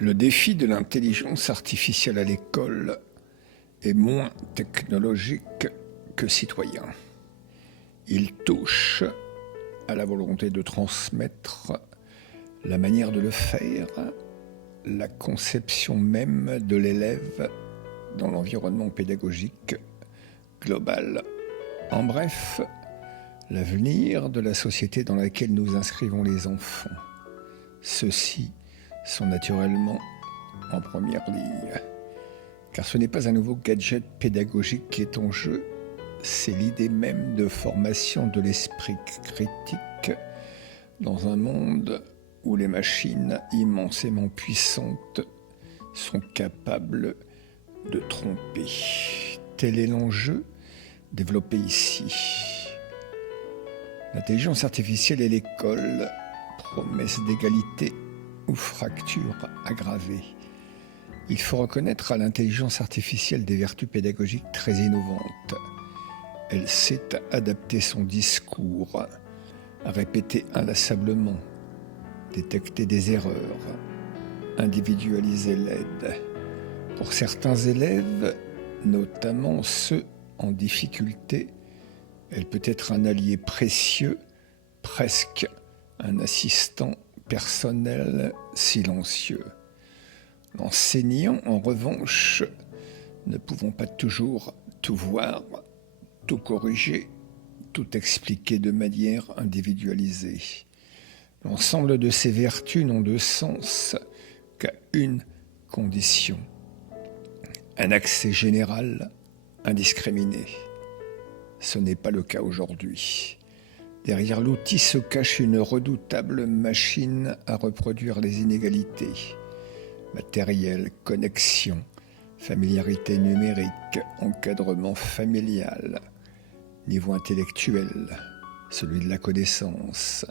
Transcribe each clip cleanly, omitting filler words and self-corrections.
Le défi de l'intelligence artificielle à l'école est moins technologique que citoyen. Il touche à la volonté de transmettre, la manière de le faire, la conception même de l'élève dans l'environnement pédagogique global. En bref, l'avenir de la société dans laquelle nous inscrivons les enfants. Ceux-ci sont naturellement en première ligne. Car ce n'est pas un nouveau gadget pédagogique qui est en jeu, c'est l'idée même de formation de l'esprit critique dans un monde où les machines immensément puissantes sont capables de tromper. Tel est l'enjeu développé ici. L'intelligence artificielle et l'école, promesse d'égalité ou fracture aggravée. Il faut reconnaître à l'intelligence artificielle des vertus pédagogiques très innovantes. Elle sait adapter son discours, répéter inlassablement, détecter des erreurs, individualiser l'aide. Pour certains élèves, notamment ceux en difficulté, elle peut être un allié précieux, presque un assistant personnel silencieux. L'enseignant, en revanche, ne pouvant pas toujours tout voir, tout corriger, tout expliquer de manière individualisée. L'ensemble de ces vertus n'ont de sens qu'à une condition: un accès général indiscriminé. Ce n'est pas le cas aujourd'hui. Derrière l'outil se cache une redoutable machine à reproduire les inégalités. Matériel, connexion, familiarité numérique, encadrement familial, niveau intellectuel, celui de la connaissance.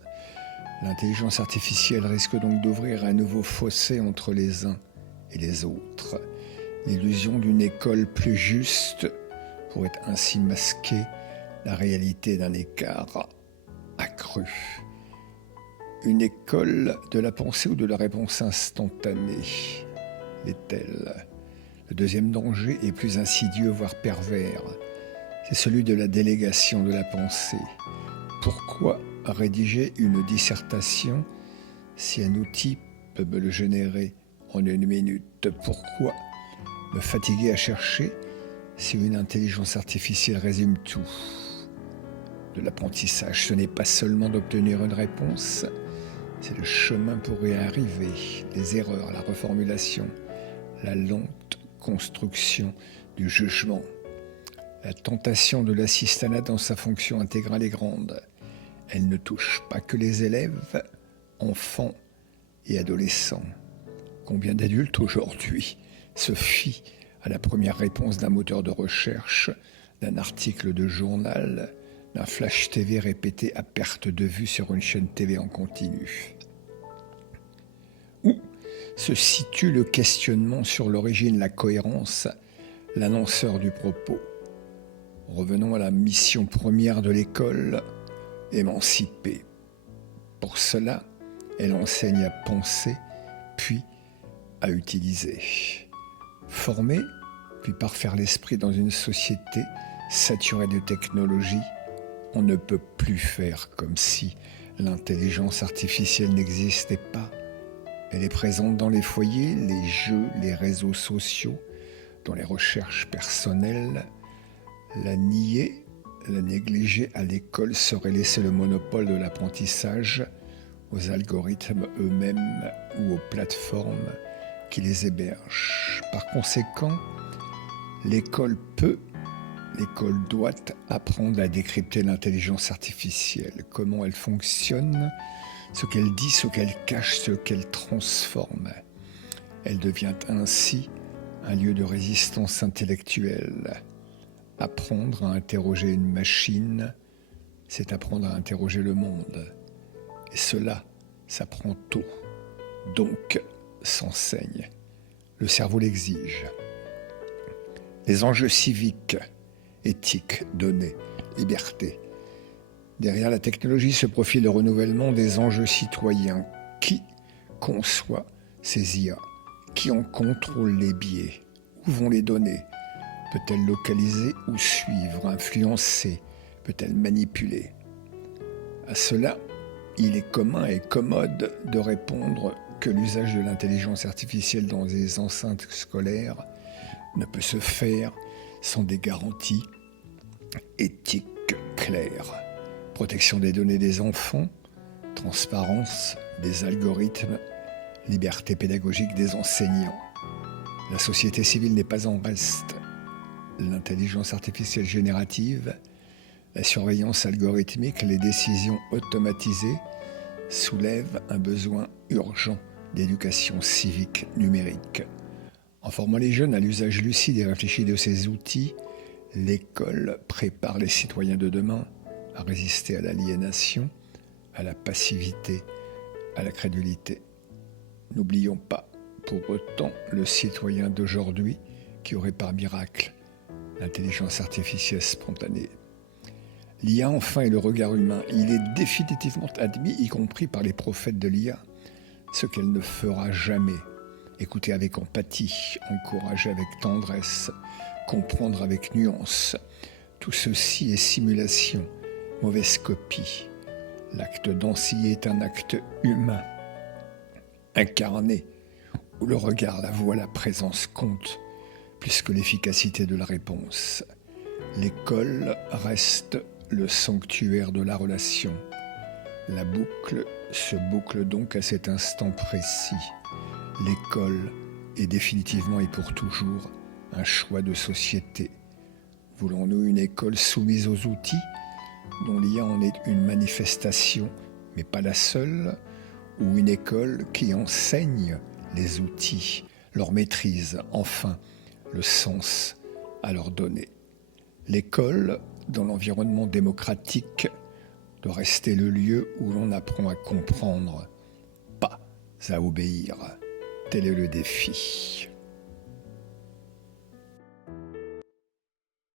L'intelligence artificielle risque donc d'ouvrir un nouveau fossé entre les uns et les autres. L'illusion d'une école plus juste pourrait ainsi masquer la réalité d'un écart accru. Une école de la pensée ou de la réponse instantanée est-elle? Le deuxième danger est plus insidieux, voire pervers. C'est celui de la délégation de la pensée. Pourquoi rédiger une dissertation si un outil peut me le générer en 1 minute? Pourquoi me fatiguer à chercher si une intelligence artificielle résume tout? De l'apprentissage, ce n'est pas seulement d'obtenir une réponse, c'est le chemin pour y arriver, les erreurs, la reformulation, la lente construction du jugement. La tentation de l'assistanat dans sa fonction intégrale est grande. Elle ne touche pas que les élèves, enfants et adolescents. Combien d'adultes aujourd'hui se fient à la première réponse d'un moteur de recherche, d'un article de journal, d'un flash TV répété à perte de vue sur une chaîne TV en continu? Où se situe le questionnement sur l'origine, la cohérence, l'annonceur du propos? Revenons à la mission première de l'école, émanciper. Pour cela, elle enseigne à penser, puis à utiliser. Former, puis parfaire l'esprit dans une société saturée de technologies. On ne peut plus faire comme si l'intelligence artificielle n'existait pas. Elle est présente dans les foyers, les jeux, les réseaux sociaux, dans les recherches personnelles. La nier, la négliger à l'école serait laisser le monopole de l'apprentissage aux algorithmes eux-mêmes ou aux plateformes qui les hébergent. Par conséquent, l'école doit apprendre à décrypter l'intelligence artificielle, comment elle fonctionne, ce qu'elle dit, ce qu'elle cache, ce qu'elle transforme. Elle devient ainsi un lieu de résistance intellectuelle. Apprendre à interroger une machine, c'est apprendre à interroger le monde. Et cela s'apprend tôt, donc s'enseigne. Le cerveau l'exige. Les enjeux civiques, éthiques, données, liberté. Derrière la technologie se profile le renouvellement des enjeux citoyens. Qui conçoit ces IA? Qui en contrôle les biais? Où vont les données? Peut-elle localiser ou suivre, influencer? Peut-elle manipuler? À cela, il est commun et commode de répondre que l'usage de l'intelligence artificielle dans les enceintes scolaires ne peut se faire sans des garanties éthiques claires. Protection des données des enfants, transparence des algorithmes, liberté pédagogique des enseignants. La société civile n'est pas en reste. L'intelligence artificielle générative, la surveillance algorithmique, les décisions automatisées soulèvent un besoin urgent d'éducation civique numérique. En formant les jeunes à l'usage lucide et réfléchi de ces outils, l'école prépare les citoyens de demain à résister à l'aliénation, à la passivité, à la crédulité. N'oublions pas pour autant le citoyen d'aujourd'hui qui aurait par miracle l'intelligence artificielle spontanée. L'IA enfin est le regard humain. Il est définitivement admis, y compris par les prophètes de l'IA, ce qu'elle ne fera jamais. Écouter avec empathie, encourager avec tendresse, comprendre avec nuance. Tout ceci est simulation, mauvaise copie. L'acte d'enseigner est un acte humain, incarné, où le regard, la voix, la présence comptent, plus que l'efficacité de la réponse. L'école reste le sanctuaire de la relation. La boucle se boucle donc à cet instant précis. L'école est définitivement et pour toujours un choix de société. Voulons-nous une école soumise aux outils, dont l'IA en est une manifestation, mais pas la seule, ou une école qui enseigne les outils, leur maîtrise, enfin, le sens à leur donner? L'école, dans l'environnement démocratique, doit rester le lieu où l'on apprend à comprendre, pas à obéir. Tel est le défi.